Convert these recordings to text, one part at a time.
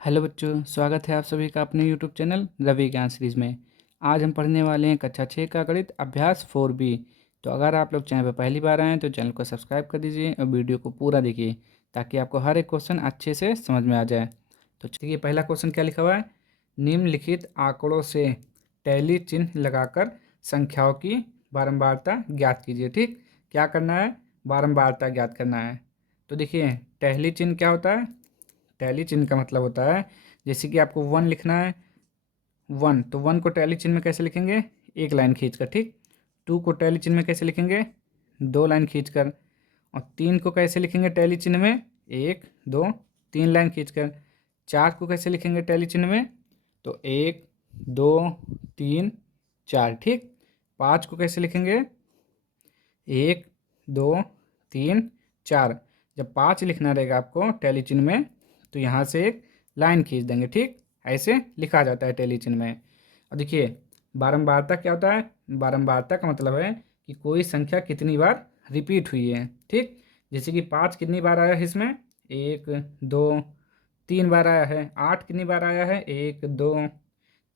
Hello बच्चों, स्वागत है आप सभी का अपने यूट्यूब चैनल रवि ज्ञान सीरीज़ में। आज हम पढ़ने वाले हैं कक्षा 6 का गणित अभ्यास 4B। तो अगर आप लोग चैनल पर पहली बार आए हैं तो चैनल को सब्सक्राइब कर दीजिए और वीडियो को पूरा देखिए ताकि आपको हर एक क्वेश्चन अच्छे से समझ में आ जाए। तो चलिए, पहला क्वेश्चन क्या लिखा हुआ है। निम्नलिखित आंकड़ों से टैली चिन्ह लगाकर संख्याओं की बारंबारता ज्ञात कीजिए। ठीक, क्या करना है, बारंबारता ज्ञात करना है। तो देखिए, टैली चिन्ह क्या होता है। टैली चिन्ह का मतलब होता है, जैसे कि आपको 1 लिखना है, 1 तो 1 को टैली चिन्ह में कैसे लिखेंगे, एक लाइन खींचकर। ठीक, 2 को टैली चिन्ह में कैसे लिखेंगे, 2 लाइन खींचकर। और 3 को कैसे लिखेंगे टैली चिन्ह में, 1 2 3 लाइन खींचकर। 4 को कैसे लिखेंगे टैली चिन्ह में, तो 1 2 3 4। ठीक, 5 को कैसे लिखेंगे, 1 2 3 4। जब 5 लिखना रहेगा आपको टैली चिन्ह में तो यहाँ से एक लाइन खींच देंगे। ठीक, ऐसे लिखा जाता है टैली चिन्ह में। और देखिए, बारंबारता क्या होता है। बारंबारता का मतलब है कि कोई संख्या कितनी बार रिपीट हुई है। ठीक, जैसे कि 5 कितनी बार आया है इसमें, 1 2 3 बार आया है। 8 कितनी बार आया है, 1 2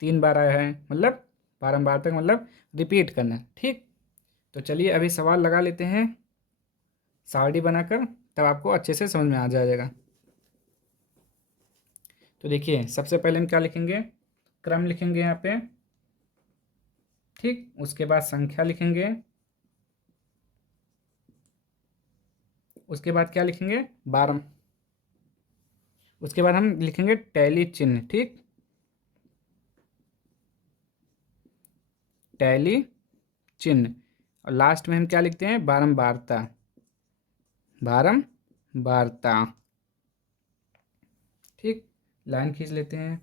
3 बार आया है। मतलब बारंबारता का मतलब रिपीट करना। ठीक, तो चलिए अभी सवाल लगा लेते हैं सारणी बनाकर, तब आपको अच्छे से समझ में आ जाएगा। तो देखिए, सबसे पहले हम क्या लिखेंगे, क्रम लिखेंगे यहाँ पे। ठीक, उसके बाद संख्या लिखेंगे, उसके बाद क्या लिखेंगे, बारह। उसके बाद हम लिखेंगे टैली चिन्ह। ठीक, टैली चिन्ह। और लास्ट में हम क्या लिखते हैं, बारंबारता। बारंबारता। ठीक, लाइन खींच लेते हैं।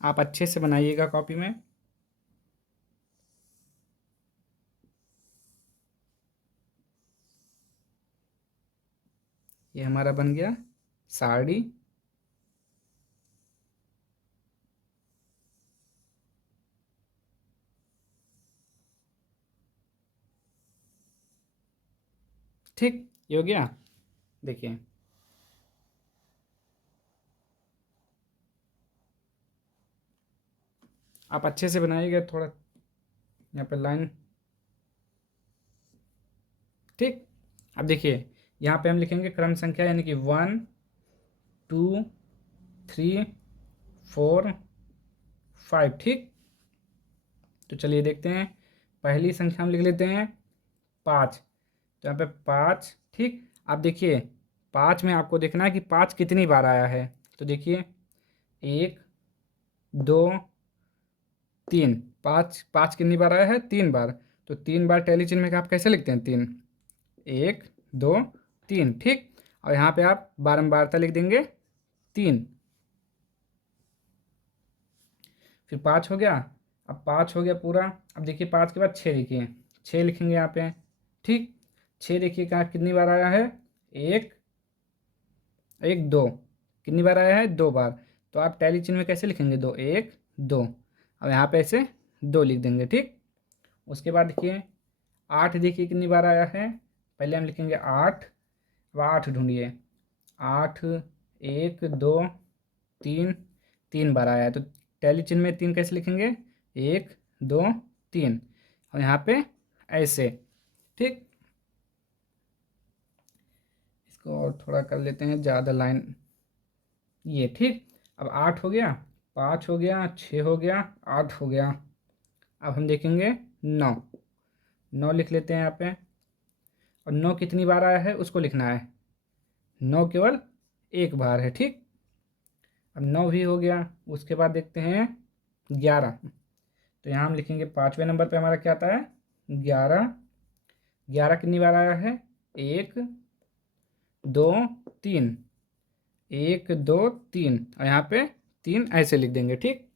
आप अच्छे से बनाइएगा कॉपी में। ये हमारा बन गया सारणी। ठीक, ये हो गया। देखिए, आप अच्छे से बनाइएगा, थोड़ा यहाँ पे लाइन। ठीक, अब देखिए, यहाँ पे हम लिखेंगे क्रम संख्या, यानी कि 1 2 3 4 5। ठीक, तो चलिए देखते हैं। पहली संख्या हम लिख लेते हैं 5। तो यहाँ पे 5। ठीक, अब देखिए 5 में आपको देखना है कि 5 कितनी बार आया है। तो देखिए, 1 2 3। 5 5 कितनी बार आया है, 3 बार। तो 3 बार टैली चिन्ह में आप कैसे लिखते हैं, 3 1 2 3। ठीक, और यहाँ पे आप बारंबारता लिख देंगे 3। फिर 5 हो गया। अब 5 हो गया पूरा। अब देखिए 5 के बाद 6 लिखिए, 6 लिखेंगे यहाँ पे। ठीक, 6 देखिए कहाँ कितनी बार आया है, 1 1 2। कितनी बार आया है, 2 बार। तो आप टैली चिन्ह में कैसे लिखेंगे, 2 1 2। अब यहाँ पे ऐसे 2 लिख देंगे। ठीक, उसके बाद देखिए 8 देखिए कितनी बार आया है। पहले हम लिखेंगे 8। अब 8 ढूंढिए, 8 1 2 3 3 बार आया है। तो टैली चिन्ह में 3 कैसे लिखेंगे, 1 2 3। और यहाँ पे ऐसे। ठीक, इसको और थोड़ा कर लेते हैं, ज़्यादा लाइन ये। ठीक, अब 8 हो गया, 5 हो गया, 6 हो गया, 8 हो गया। अब हम देखेंगे 9। 9 लिख लेते हैं यहाँ पे। और 9 कितनी बार आया है उसको लिखना है, 9 केवल एक बार है। ठीक, अब 9 भी हो गया। उसके बाद देखते हैं 11। तो यहाँ हम लिखेंगे 5वें नंबर पे हमारा क्या आता है, 11। 11 कितनी बार आया है, 1 2 3। 1 2 3। और यहाँ पे 3 ऐसे लिख देंगे। ठीक,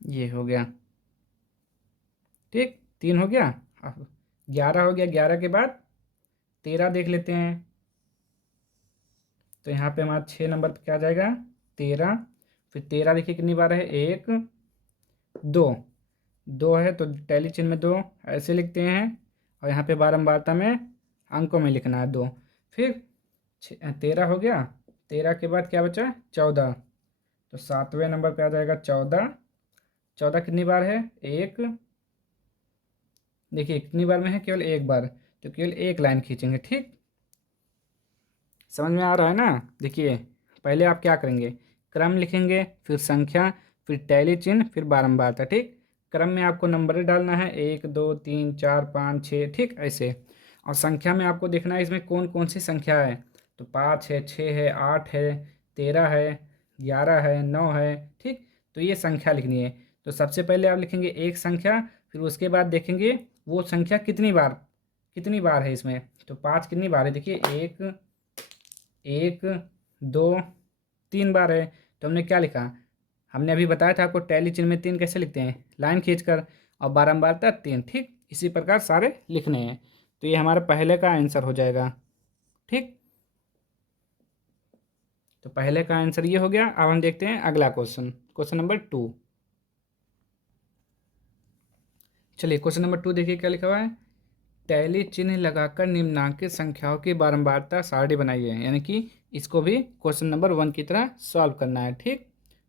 ये हो गया। ठीक, 3 हो गया। अब 11 हो गया। 11 के बाद 13 देख लेते हैं। तो यहाँ पे हमारा 6 नंबर पे क्या आ जाएगा, 13। फिर 13 देखिए कितनी बार है, 1 2। 2 है तो टैली चिन्ह में 2 ऐसे लिखते हैं, और यहाँ पे बारंबारता में अंकों में लिखना है 2। फिर 13 हो गया। 13 के बाद क्या बचा? 14। तो 7वें नंबर पे आ जाएगा 14। 14 कितनी बार है? एक। देखिए कितनी बार में है? केवल एक बार, तो केवल एक लाइन खींचेंगे। ठीक, समझ में आ रहा है ना? देखिए पहले आप क्या करेंगे, क्रम लिखेंगे, फिर संख्या, फिर टैली चिन्ह, फिर बारंबारता। ठीक, क्रम में आपको नंबर डालना है 1 2 3 4 5 6, ठीक ऐसे। और संख्या में आपको देखना है इसमें कौन कौन सी संख्या है। तो 5 है, 6 है, 8 है, 13 है, 11 है, 9 है। ठीक, तो ये संख्या लिखनी है। तो सबसे पहले आप लिखेंगे एक संख्या, फिर उसके बाद देखेंगे वो संख्या कितनी बार है इसमें। तो 5 कितनी बार है? देखिए एक, 2, 3 बार है। तो हमने क्या लिखा? हमने अभी बताया था आपको टैली चिन्ह में 3 कैसे लिखते हैं, लाइन खींचकर, और बारंबारता 3। ठीक, इसी प्रकार सारे लिखने हैं। तो ये हमारा पहले का आंसर हो जाएगा। ठीक, तो पहले का आंसर ये हो गया। अब हम देखते हैं अगला क्वेश्चन, क्वेश्चन नंबर 2। चलिए क्वेश्चन नंबर 2 देखिए क्या लिखा हुआ है। टैली चिन्ह लगाकर निम्नांकित संख्याओं की बारंबारता सारणी बनाइए, यानी कि इसको भी क्वेश्चन नंबर 1 की तरह सॉल्व करना है। ठीक,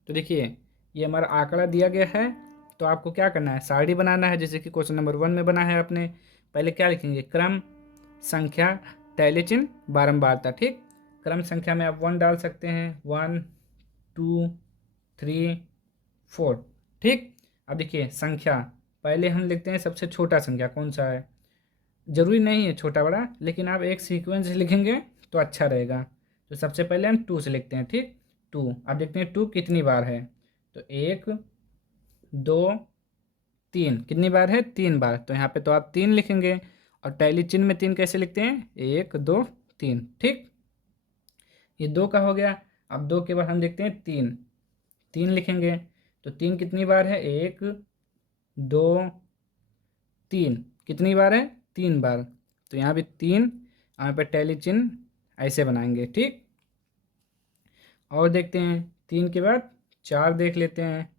तो देखिए ये हमारा आंकड़ा दिया गया है, तो आपको क्या करना है, सारणी बनाना है, जैसे कि क्वेश्चन नंबर 1 में बना है आपने। पहले क्या लिखेंगे? क्रम, संख्या, टैली चिन्ह, बारंबारता। ठीक, क्रम संख्या में आप 1 डाल सकते हैं, 1 2 3 4। ठीक, अब देखिए संख्या, पहले हम लिखते हैं सबसे छोटा संख्या कौन सा है। जरूरी नहीं है छोटा बड़ा, लेकिन आप एक सीक्वेंस लिखेंगे तो अच्छा रहेगा। तो सबसे पहले हम 2 से लिखते हैं। ठीक, 2। अब देखते हैं 2 कितनी बार है। तो 1 2 3 कितनी बार है? 3 बार। तो यहाँ पे तो आप 3 लिखेंगे। और टैली चिन्ह में 3 कैसे लिखते हैं? 1 2 3। ठीक, ये 2 का हो गया। अब 2 के बाद हम देखते हैं 3, 3 लिखेंगे। तो 3 कितनी बार है? 1 2 3 कितनी बार है? 3 बार। तो यहाँ भी 3, यहाँ पे टैली चिन्ह ऐसे बनाएंगे। ठीक, और देखते हैं 3 के बाद 4 देख लेते हैं।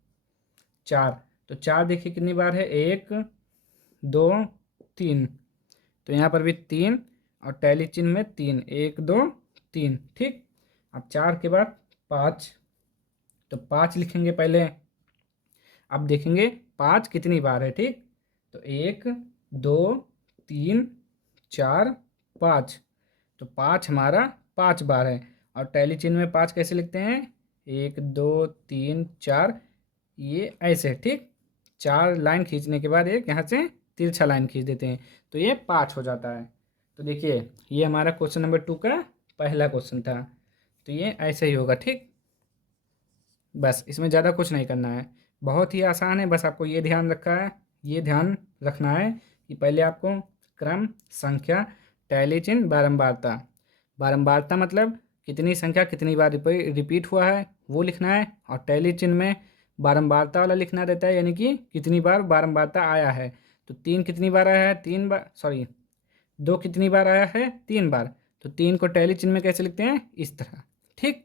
4, तो 4 देखिए कितनी बार है? 1 2 3। तो यहाँ पर भी 3, और टैली चिन्ह में 3, 1 2 3। ठीक, अब 4 के बाद 5, तो 5 लिखेंगे पहले। अब देखेंगे 5 कितनी बार है। ठीक, तो 1 2 3 4 5। तो 5 हमारा 5 बार है। और टैली चिन्ह में 5 कैसे लिखते हैं? 1 2 3 4, ये ऐसे। ठीक, 4 लाइन खींचने के बाद एक यहाँ से तिरछा लाइन खींच देते हैं, तो ये 5 हो जाता है। तो देखिए ये हमारा क्वेश्चन नंबर 2 का पहला क्वेश्चन था। तो ये ऐसे ही होगा। ठीक, बस इसमें ज़्यादा कुछ नहीं करना है, बहुत ही आसान है। बस आपको ये ध्यान रखना है कि पहले आपको क्रम, संख्या, टैली चिन्ह, बारंबारता। बारंबारता मतलब कितनी संख्या कितनी बार रिपीट हुआ है वो लिखना है। और टैली चिन्ह में बारंबारता वाला लिखना रहता है, यानी कि कितनी बार बारंबारता आया है। तो 3 कितनी बार आया है? 3 बार, सॉरी 2 कितनी बार आया है? 3 बार। तो 3 को टैली चिन्ह में कैसे लिखते हैं? इस तरह। ठीक,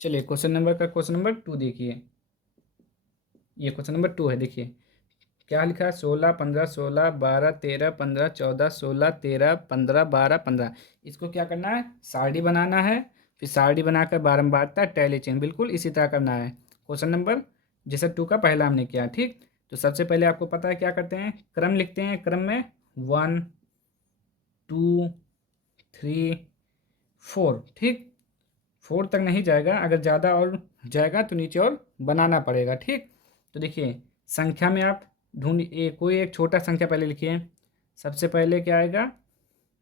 चलिए क्वेश्चन नंबर 2 देखिए। ये क्वेश्चन नंबर 2 है। देखिए क्या लिखा है? 16 15 16 12 13 15 14 16 13 15 12 15। इसको क्या करना है? सारणी बनाना है। फिर सारणी बनाकर बारंबारता, टैली चिन्ह, बिल्कुल इसी तरह करना है। क्वेश्चन नंबर जैसे 2 का पहला हमने किया। ठीक, तो सबसे पहले आपको पता है क्या करते हैं, क्रम लिखते हैं। क्रम में 1 2 3 4। ठीक, 4 तक नहीं जाएगा, अगर ज़्यादा और जाएगा तो नीचे और बनाना पड़ेगा। ठीक, तो देखिए संख्या में आप ढूंढिए, कोई एक छोटा संख्या पहले लिखिए। सबसे पहले क्या आएगा?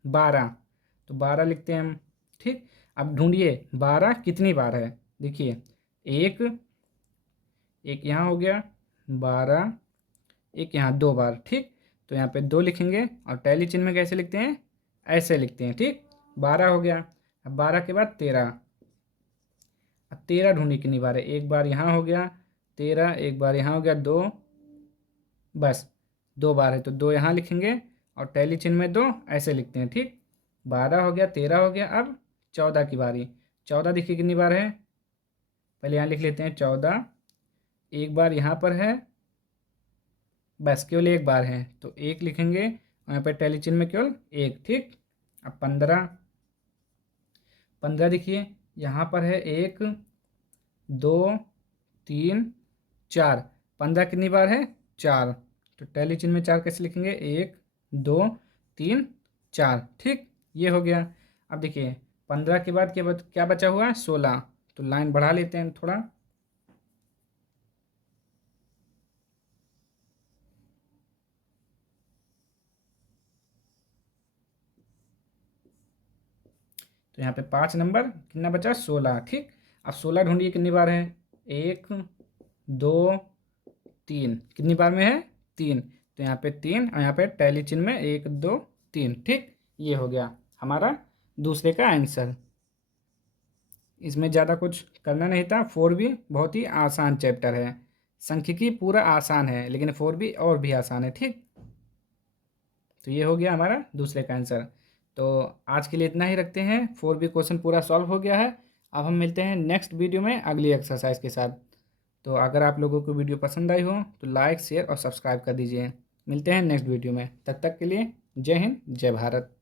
12। तो 12 लिखते हैं हम। ठीक, अब ढूंढिए 12 कितनी बार है। देखिए एक, एक यहाँ हो गया 12, एक यहाँ 2 बार। ठीक, तो यहाँ पे 2 लिखेंगे। और टैली चिन्ह में कैसे लिखते हैं? ऐसे लिखते हैं। ठीक, 12 हो गया। अब 12 के बाद 13। अब 13 ढूंढिए कितनी बार है। एक बार यहाँ हो गया 13, एक बार यहाँ हो गया 2, बस 2 बार है, तो 2 यहाँ लिखेंगे। और टैली चिन्ह में 2 ऐसे लिखते हैं। ठीक, 12 हो गया, 13 हो गया। अब 14 की बारी। 14 देखिए कितनी बार है। पहले यहाँ लिख लेते हैं 14, एक बार यहाँ पर है, बस केवल एक बार है तो एक लिखेंगे और यहाँ पे टैली चिन्ह में केवल एक, ठीक। अब 15, 15 देखिए यहाँ पर है 1 2 3 4, 15 कितनी बार है? 4। तो टैली चिन्ह में 4 कैसे लिखेंगे? 1 2 3 4, ठीक। ये हो गया। अब देखिए 15 के बाद क्या बचा हुआ है? 16। तो लाइन बढ़ा लेते हैं थोड़ा। तो यहाँ पे 5 नंबर कितना बचा? 16, ठीक। अब 16 ढूंढिए कितनी बार है? 1 2 3, कितनी बार में है? 3। तो यहाँ पे 3 और यहाँ पे टैली चिन्ह में 1 2 3, ठीक। ये हो गया हमारा दूसरे का आंसर। इसमें ज़्यादा कुछ करना नहीं था। 4B बहुत ही आसान चैप्टर है। सांख्यिकी पूरा आसान है लेकिन 4B और भी आसान है, ठीक। तो ये हो गया हमारा दूसरे का आंसर। तो आज के लिए इतना ही रखते हैं। 4B क्वेश्चन पूरा सॉल्व हो गया है। अब हम मिलते हैं नेक्स्ट वीडियो में अगली एक्सरसाइज के साथ। तो अगर आप लोगों को वीडियो पसंद आई हो तो लाइक शेयर और सब्सक्राइब कर दीजिए। मिलते हैं नेक्स्ट वीडियो में, तब तक के लिए जय हिंद जय भारत।